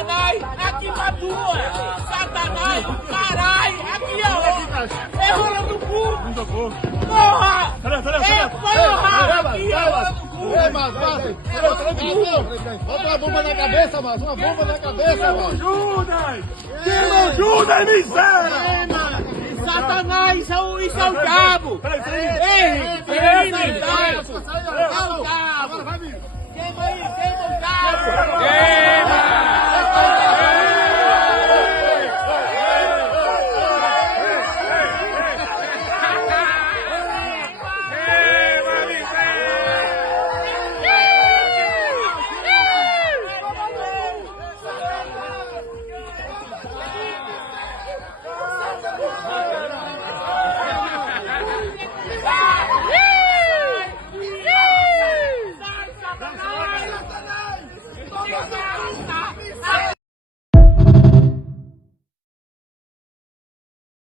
Satanás, aqui pra tua! Satanás, caralho! Aqui, ó! É rola do cu! Porra! É porra! Aqui, é rola do cu! Ei, mas bota uma bomba na cabeça, mas uma bomba na cabeça, mano! Judas! Tira Judas, miséria! Satanás, isso é o diabo! Ei, isso é o diabo! É o diabo! Queima aí, queima o diabo!